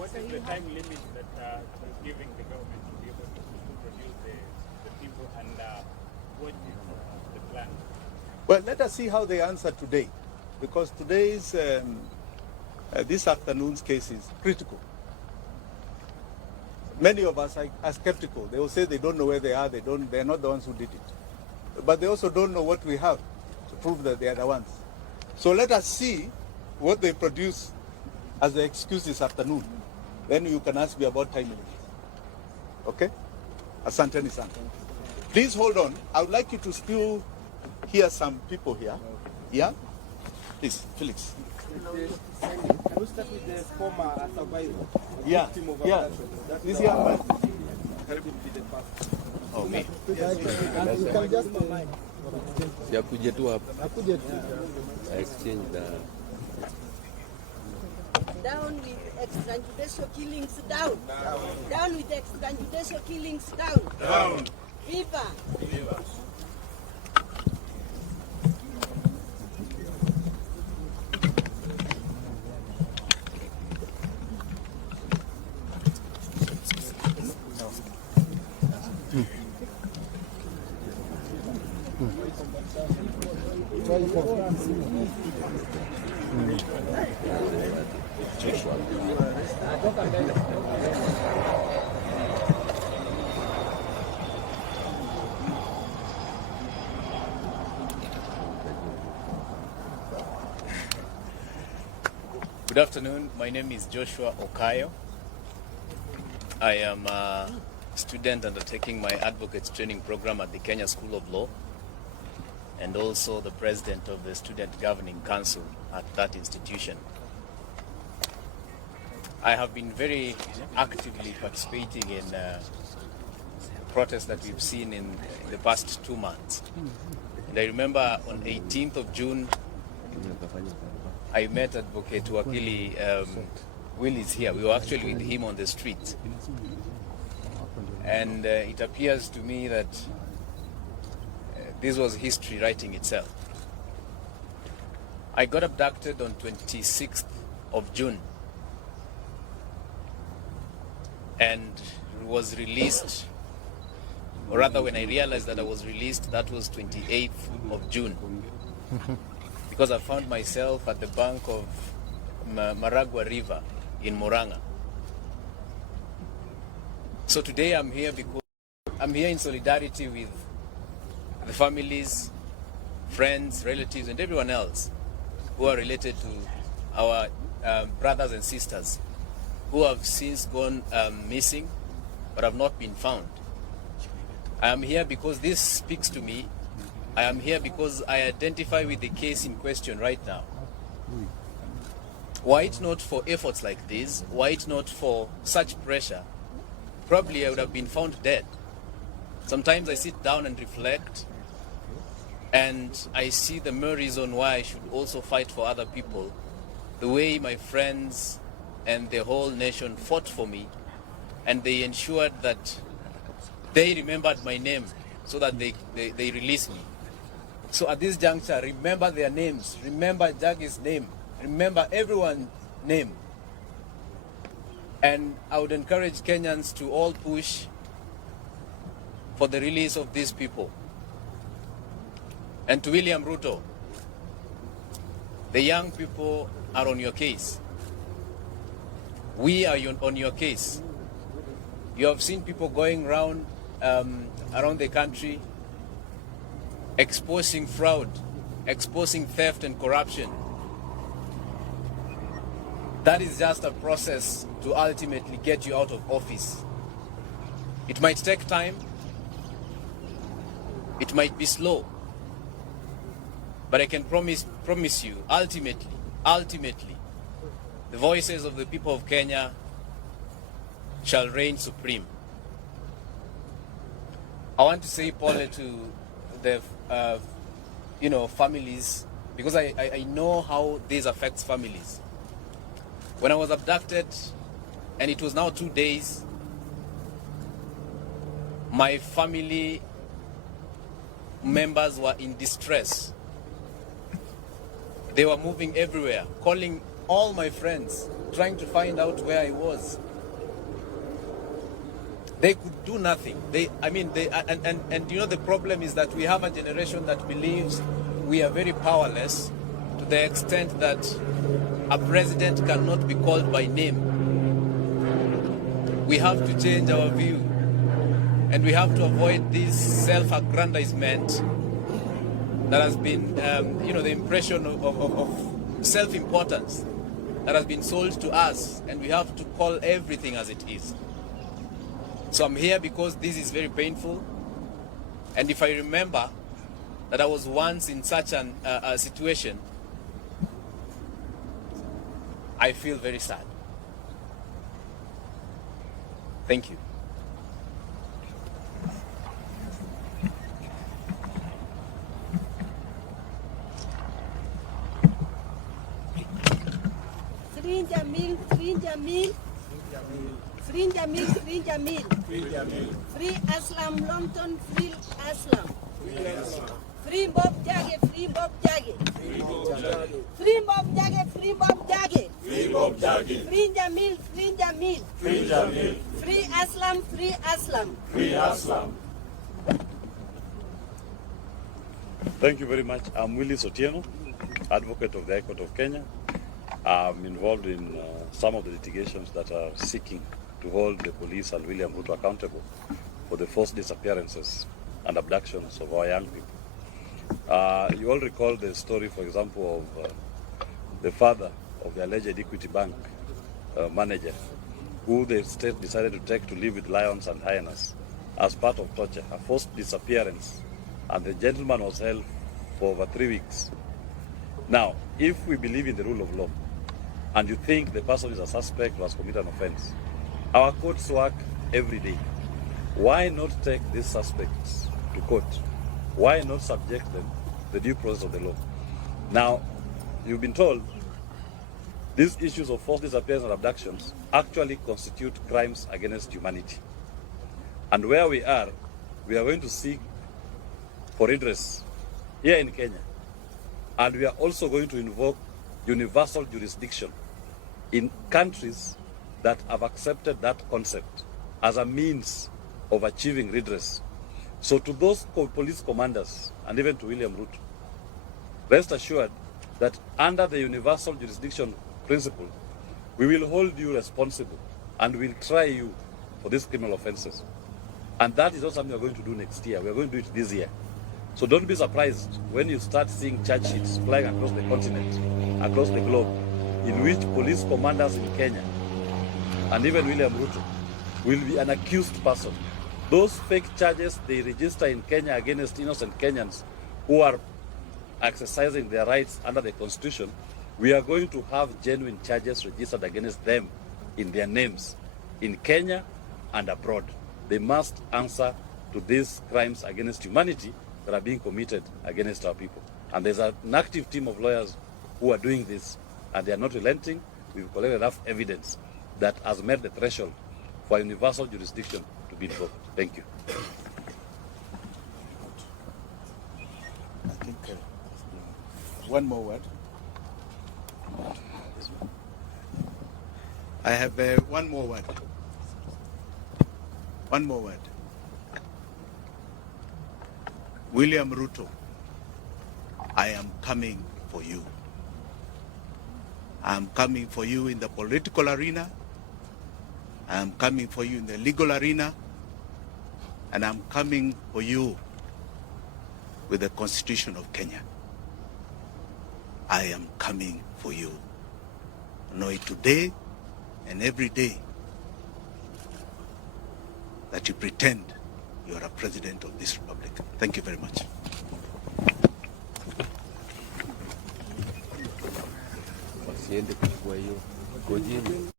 What is the time limit that is giving the government to be able to produce the people, and what is the plan? Well, let us see how they answer today, because today's this afternoon's case is critical. Many of us are skeptical. They will say they don't know where they are. They're not the ones who did it, but they also don't know what we have to prove that they are the ones. So let us see what they produce as the excuse this afternoon. Then you can ask me about time limits. Okay? Asanteni sana. Please hold on. I would like you to still hear some people here. Yeah? Please, Felix. Can we start with the former survivor? Yeah. Yeah. This young man. Oh, me. You can just Ya kuja tu hapa. Exchange the Down with extrajudicial killings, down. Down with extrajudicial killings, down. Down. Viva. Good afternoon. My name is Joshua Okayo. I am a student undertaking my advocates training program at the Kenya School of Law, and also the president of the Student Governing Council at that institution. I have been very actively participating in protests that we've seen in the past 2 months. And I remember on 18th of June, I met Advocate Wakili Will is here. We were actually with him on the street. And it appears to me that this was history writing itself. I got abducted on 26th of June and was released, or rather when I realized that I was released, that was 28th of June. Because I found myself at the bank of Maragua River in Murang'a. So today I'm here because I'm here in solidarity with the families, friends, relatives, and everyone else who are related to our brothers and sisters who have since gone missing but have not been found. I am here because this speaks to me. I am here because I identify with the case in question right now. Were it not for efforts like this, were it not for such pressure, probably I would have been found dead. Sometimes I sit down and reflect, and I see the mere reason why I should also fight for other people, the way my friends and the whole nation fought for me, and they ensured that they remembered my name so that they released me. So at this juncture, remember their names, remember Jagi's name, remember everyone's name. And I would encourage Kenyans to all push for the release of these people. And to William Ruto, the young people are on your case. We are on your case. You have seen people going around the country exposing fraud, exposing theft and corruption. That is just a process to ultimately get you out of office. It might take time, it might be slow, but I can promise you, ultimately, the voices of the people of Kenya shall reign supreme. I want to say, Paul, to the families, because I know how this affects families. When I was abducted, and it was now 2 days, my family members were in distress. They were moving everywhere, calling all my friends, trying to find out where I was. They could do nothing. And you know, the problem is that we have a generation that believes we are very powerless to the extent that a president cannot be called by name. We have to change our view, and we have to avoid this self-aggrandizement that has been, the impression of self-importance that has been sold to us, and we have to call everything as it is. So I'm here because this is very painful, and if I remember that I was once in such a situation, I feel very sad. Thank you. Free Jamil, free Jamil. Free Jamil, free Jamil. Free Aslam Longton, free Aslam. Free Bob Jage, free Bob Jage. Free Bob Jage, free Bob Jage. Free Jamil, free Jamil. Free Aslam, free Aslam. Thank you very much. I'm Willie Sotieno, advocate of the High Court of Kenya. I'm involved in some of the litigations that are seeking to hold the police and William Ruto accountable for the forced disappearances and abductions of our young people. You all recall the story, for example, of the father of the alleged Equity Bank manager, who the state decided to take to live with lions and hyenas as part of torture, a forced disappearance, and the gentleman was held for over 3 weeks. Now, if we believe in the rule of law, and you think the person is a suspect who has committed an offense, our courts work every day. Why not take these suspects to court? Why not subject them to the due process of the law? Now, you've been told these issues of forced disappearance and abductions actually constitute crimes against humanity. And where we are going to seek for redress here in Kenya. And we are also going to invoke universal jurisdiction in countries that have accepted that concept as a means of achieving redress. So to those police commanders, and even to William Ruto, rest assured that under the universal jurisdiction principle, we will hold you responsible and we'll try you for these criminal offenses. And that is not something we're going to do next year. We're going to do it this year. So don't be surprised when you start seeing charge sheets flying across the continent, across the globe, in which police commanders in Kenya and even William Ruto will be an accused person. Those fake charges they register in Kenya against innocent Kenyans who are exercising their rights under the Constitution, we are going to have genuine charges registered against them in their names in Kenya and abroad. They must answer to these crimes against humanity that are being committed against our people. And there's an active team of lawyers who are doing this, and they are not relenting. We've collected enough evidence that has met the threshold for universal jurisdiction to be invoked. Thank you. I think one more word. I have one more word. One more word. William Ruto, I am coming for you. I am coming for you in the political arena. I am coming for you in the legal arena. And I'm coming for you with the Constitution of Kenya. I am coming for you. Know it today and every day that you pretend you are a president of this republic. Thank you very much. Wasiende kuchukua hiyo. Ngojeni.